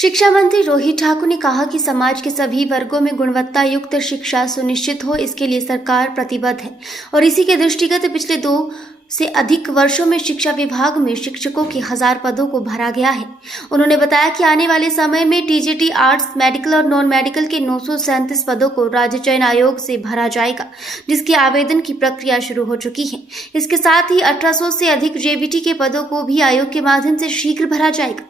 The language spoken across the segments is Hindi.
शिक्षा मंत्री रोहित ठाकुर ने कहा कि समाज के सभी वर्गों में गुणवत्ता युक्त शिक्षा सुनिश्चित हो, इसके लिए सरकार प्रतिबद्ध है और इसी के दृष्टिगत पिछले 2 से अधिक वर्षों में शिक्षा विभाग में शिक्षकों के 1000 पदों को भरा गया है। उन्होंने बताया कि आने वाले समय में टीजीटी आर्ट्स, मेडिकल और नॉन मेडिकल के 937 पदों को राज्य चयन आयोग से भरा जाएगा, जिसके आवेदन की प्रक्रिया शुरू हो चुकी है। इसके साथ ही 1800 से अधिक जेबीटी के पदों को भी आयोग के माध्यम से शीघ्र भरा जाएगा।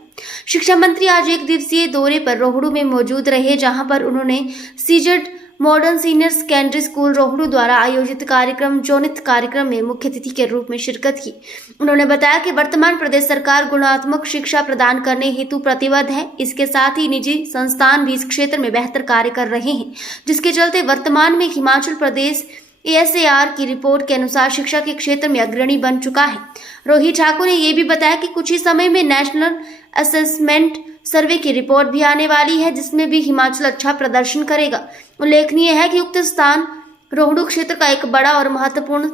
शिक्षा मंत्री आज 1 दिवसीय दौरे पर रोहड़ू में मौजूद रहे, जहां पर उन्होंने CZ modern senior secondary school Rohru द्वारा आयोजित कार्यक्रम जोनित कार्यक्रम में मुख्य अतिथि के रूप में शिरकत की। उन्होंने बताया कि वर्तमान प्रदेश सरकार गुणात्मक शिक्षा प्रदान करने हेतु प्रतिबद्ध है। इसके साथ ही निजी संस्थान भी इस क्षेत्र में बेहतर कार्य कर रहे हैं, जिसके चलते वर्तमान में हिमाचल प्रदेश ASAR की रिपोर्ट के अनुसार शिक्षा के क्षेत्र में अग्रणी बन चुका है। रोहित ठाकुर ने यह भी बताया कि कुछ ही समय में नेशनल असेसमेंट सर्वे की रिपोर्ट भी आने वाली है, जिसमें भी हिमाचल अच्छा प्रदर्शन करेगा। उल्लेखनीय है कि उक्त स्थान रोहड़ू क्षेत्र का एक बड़ा और महत्वपूर्ण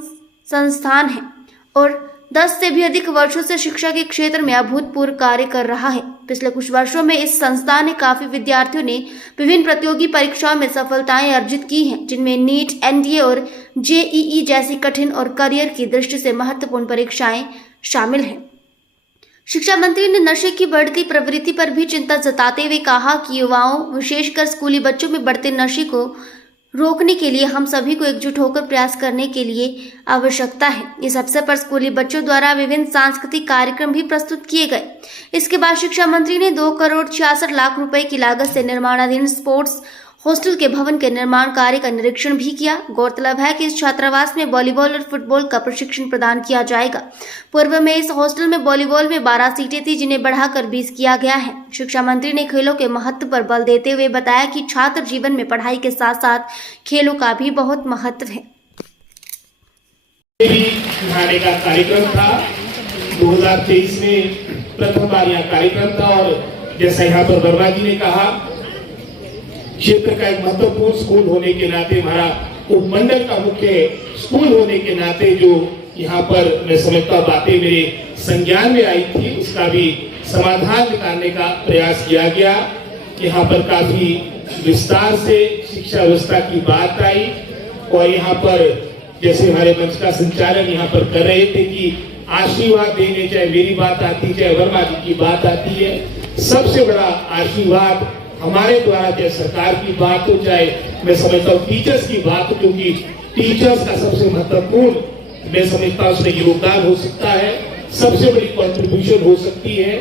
संस्थान है और 10 से भी अधिक वर्षों से शिक्षा के क्षेत्र में अभूतपूर्व कार्य कर रहा है। पिछले कुछ वर्षों में इस संस्थान ने काफी विद्यार्थियों ने विभिन्न प्रतियोगी परीक्षाओं में सफलताएं अर्जित की हैं, जिनमें नीट, NDA और JEE जैसी कठिन और करियर की दृष्टि से महत्वपूर्ण परीक्षाएं शामिल हैं। शिक्षा मंत्री ने नशे की बढ़ती प्रवृत्ति पर भी चिंता जताते हुए कहा कि युवाओं, विशेषकर स्कूली बच्चों में बढ़ते नशे को रोकने के लिए हम सभी को एकजुट होकर प्रयास करने के लिए आवश्यकता है। इस अवसर पर स्कूली बच्चों द्वारा विभिन्न सांस्कृतिक कार्यक्रम भी प्रस्तुत किए गए। इसके बाद शिक्षा मंत्री ने 2 करोड़ 66 लाख रुपए की लागत से निर्माणाधीन स्पोर्ट्स हॉस्टल के भवन के निर्माण कार्य का निरीक्षण भी किया। गौरतलब है कि इस छात्रावास में वॉलीबॉल और फुटबॉल का प्रशिक्षण प्रदान किया जाएगा। पूर्व में इस हॉस्टल में वॉलीबॉल में 12 सीटें थी, जिन्हें बढ़ाकर 20 किया गया है। शिक्षा मंत्री ने खेलों के महत्व पर बल देते हुए बताया कि छात्र जीवन में पढ़ाई के साथ साथ खेलों का भी बहुत महत्व है। का कार्यक्रम था 2023 में प्रथम बार यह कार्यक्रम था और जैसा यहाँ पर वर्मा जी ने कहा, क्षेत्र का एक महत्वपूर्ण स्कूल होने के नाते, हमारा उपमंडल का मुख्य स्कूल होने के नाते जो यहाँ पर मैं समझता बातें मेरे संज्ञान में आई थी, उसका भी समाधान निकालने का प्रयास किया गया। यहाँ पर काफी विस्तार से शिक्षा व्यवस्था की बात आई और यहाँ पर जैसे हमारे मंच का संचालन यहाँ पर कर रहे थे कि आशीर्वाद देने, चाहे मेरी बात आती, चाहे वर्मा जी की बात आती है, सबसे बड़ा आशीर्वाद हमारे द्वारा, चाहे सरकार की बात हो, चाहे मैं समझता हूँ टीचर्स की बात हो, क्योंकि टीचर्स का सबसे महत्वपूर्ण मैं समझता हूँ उसमें योगदान हो सकता है, सबसे बड़ी कंट्रीब्यूशन हो सकती है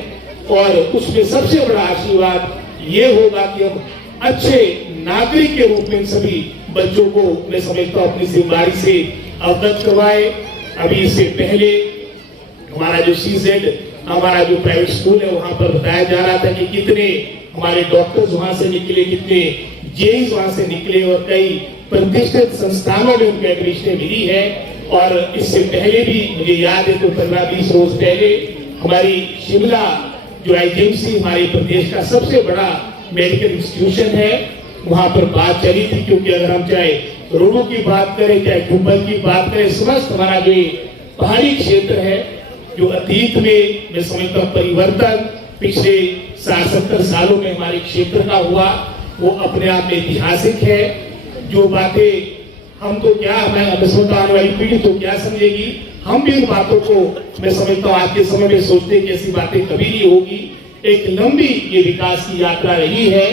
और उसमें सबसे बड़ा आशीर्वाद ये होगा कि हम अच्छे नागरिक के रूप में सभी बच्चों को मैं समझता हूँ अपनी जिम्मेदारी से अवगत करवाए। अभी इससे पहले हमारा जो CZ हमारा जो प्राइवेट स्कूल है वहां पर बताया जा रहा था कि कितने हमारे डॉक्टर्स वहां से निकले, कितने जेईस वहां से निकले और कई प्रतिष्ठित संस्थानों में उनको एडमिशन मिली है। और इससे पहले भी मुझे याद है तो 15-20 रोज पहले हमारी शिमला जो IGMC हमारे प्रदेश का सबसे बड़ा मेडिकल इंस्टीट्यूशन है, वहां पर बात चली थी, क्योंकि अगर हम चाहे रोडों की बात करें, चाहे घुम्बल की बात करें, समस्त हमारा जो पहाड़ी क्षेत्र है, जो अतीत में मैं समझता हूँ परिवर्तन पिछले 60-70 सालों में हमारे क्षेत्र का हुआ, वो अपने आप में ऐतिहासिक है। जो बातें हम तो क्या, मैं समझता आने वाली पीढ़ी तो क्या समझेगी, हम भी उन बातों को मैं समझता हूँ आज के समय में सोचने की ऐसी बातें कभी नहीं होगी। एक लंबी ये विकास की यात्रा रही है।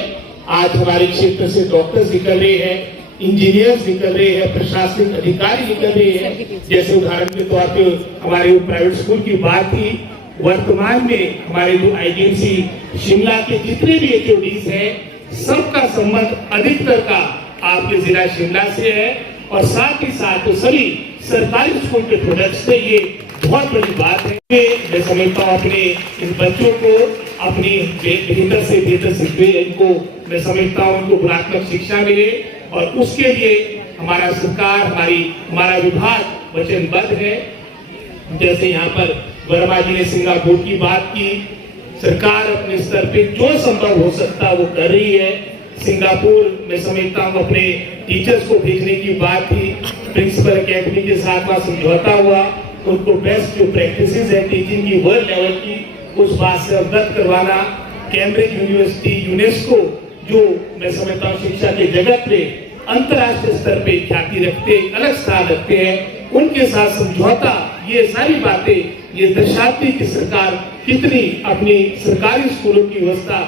आज हमारे क्षेत्र से डॉक्टर्स निकल रहे हैं, इंजीनियर्स निकल रहे हैं, प्रशासनिक अधिकारी निकल रहे हैं। जैसे उदाहरण के तौर पे हमारे प्राइवेट स्कूल की बात थी, वर्तमान में हमारे जो IGMC शिमला के जितने भी HODs हैं, सबका संबंध अधिकतर का आपके जिला शिमला से है और साथ ही साथ तो सभी सरकारी स्कूल के प्रोडक्ट्स से ये बहुत बड़ी बात है। मैं समझता हूँ अपने इन बच्चों को अपनी बेहतर से बेहतर शिक्षा, इनको मैं समझता हूँ उनको गुणात्मक शिक्षा मिले और उसके लिए हमारा सरकार, हमारा विभाग वचनबद्ध है। जैसे यहाँ पर वर्मा जी ने सिंगापुर की बात की, सरकार अपने स्तर पे जो संभव हो सकता है वो कर रही है। सिंगापुर में समझता हूँ अपने टीचर्स को भेजने की बात थी, प्रिंसिपल एकेडमी के साथ वहाँ समझौता हुआ, उनको बेस्ट जो प्रैक्टिसेस है टीचिंग की वर्ल्ड लेवल की, उस बात से अवगत करवाना कैम्ब्रिज यूनिवर्सिटी, यूनेस्को, जो मैं समझता हूँ शिक्षा के जगत में अंतर्राष्ट्रीय स्तर पे ख्याति रखते, अलग स्थान रखते हैं, उनके साथ समझौता, ये सारी बातें ये दर्शाती कि सरकार कितनी अपनी सरकारी स्कूलों की व्यवस्था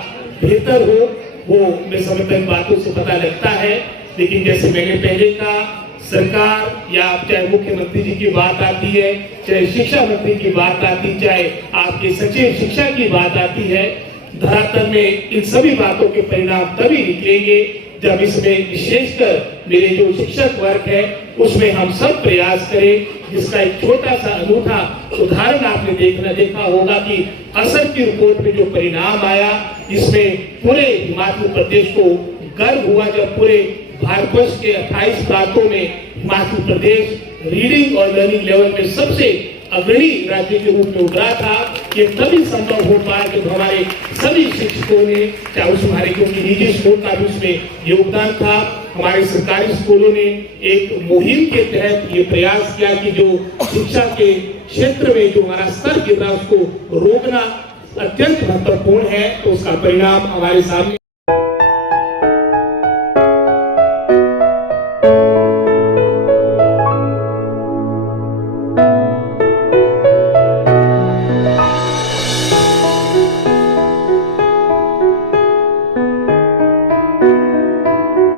बेहतर हो, वो मैं समझता इन बातों से पता लगता है। लेकिन जैसे मैंने पहले कहा, सरकार या चाहे मुख्यमंत्री जी की बात आती है, चाहे शिक्षा मंत्री की बात आती, चाहे आपके सचिव शिक्षा की बात आती है, धरातल में इन सभी बातों के परिणाम तभी निकलेंगे जब इसमें विशेषकर मेरे जो शिक्षक वर्ग है उसमें हम सब प्रयास करें। जिसका एक छोटा सा अनूठा उदाहरण आपने देखा होगा कि असर की रिपोर्ट में जो परिणाम आया, इसमें पूरे हिमाचल प्रदेश को गर्व हुआ जब पूरे भारतवर्ष के 28 प्रांतों में हिमाचल प्रदेश रीडिंग और लर्निंग लेवल में सबसे अग्रणी राज्य के रूप में उभरा था। ये तभी संभव हो पाया जब हमारे सभी शिक्षकों ने, चाहे उस हमारे क्योंकि निजी स्कूल का भी उसमें योगदान था, हमारे सरकारी स्कूलों ने एक मुहिम के तहत ये प्रयास किया कि जो शिक्षा के क्षेत्र में जो हमारा स्तर गिर रहा है उसको रोकना अत्यंत महत्वपूर्ण है। तो उसका परिणाम हमारे सामने